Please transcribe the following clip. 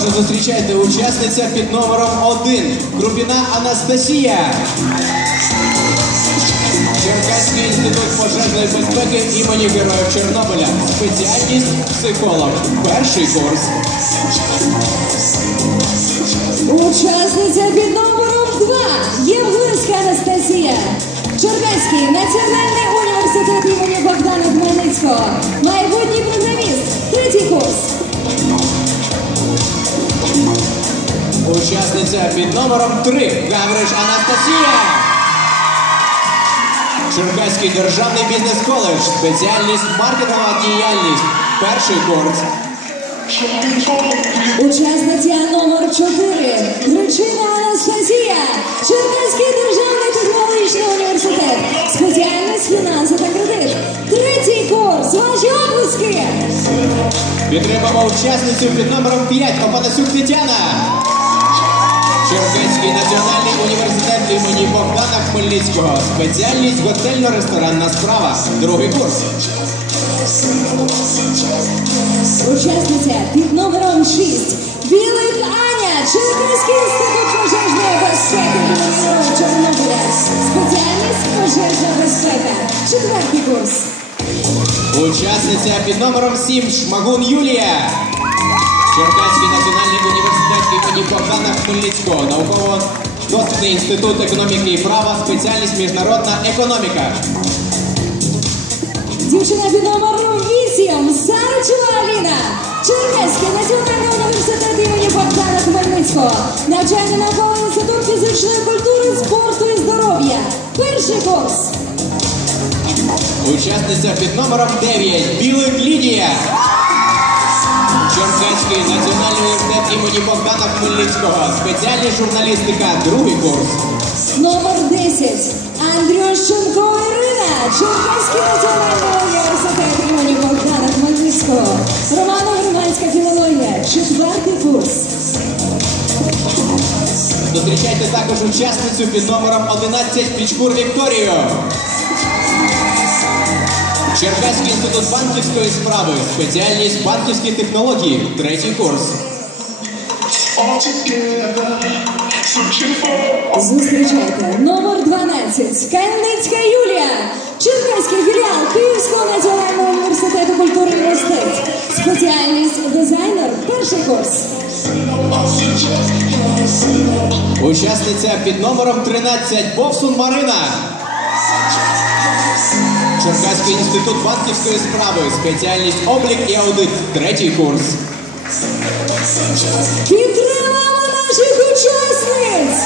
Отже, зустрічайте учасниця під номером 1 Крупіна Анастасія. Черкаський інститут пожежної безпеки імені Героїв Чорнобиля. Спеціальність психолог. Перший курс. Учасниця під номером Учасниця під номером 3 Гавриш Анастасія. Черкаський державний бізнес-коледж. Спеціальність маркетингова діяльність. Перший курс. Учасниця номер 4 Гречина Анастасія. Черкаський державний технологічний університет. Спеціальність фінанси та кредит. Третій курс. Ваші обласки. Підтримаємо учасницю під номером 5 Опанасюк Тетяна. Черкаський національний університет імені Богдана Хмельницького. Спеціальність готельно-ресторанна справа. Другий курс. Учасниця під номером 6 Білик Аня, Черкаський інститут пожежної безпеки Героїв Чорнобиля. Спеціальність пожежна безпека. Четвертий курс. Учасниця під номером 7 Шмагун Юлія. Черкаський національний університет імені Богдана Хмельницького. Науково-дослідний інститут економіки і права. Спеціальність міжнародна економіка. Дівчина під номером 8 Саричева Аліна. Черкаський національний університет імені Богдана Хмельницького. Навчальний науковий інститут фізичної культури, спорту і здоров'я. Перший курс. Учасниця під номером 9 Білик Лідія. Імені Богдана Хмельницького. Спеціальність журналістика. Другий курс. Номер 10. Андрющенко Ірина. Черкаський національний університет імені Богдана Хмельницького. Романо-громадська філологія. Четвертий курс. Зустрічайте також учасницю під номером 11 Пічкур Вікторію. Черкаський інститут банківської справи. Спеціальність банківські технології. Третій курс. Зустрічайте номер 12. Кальницька Юлія. Черкаський філіал Київського національного університету культури і мистецтв. Спеціальність дизайнер. Перший курс. Учасниця під номером 13 Бовсун Марина. Черкаський інститут банківської справи. Спеціальність облік і аудит. Третій курс. Підтримаємо наших учасниць!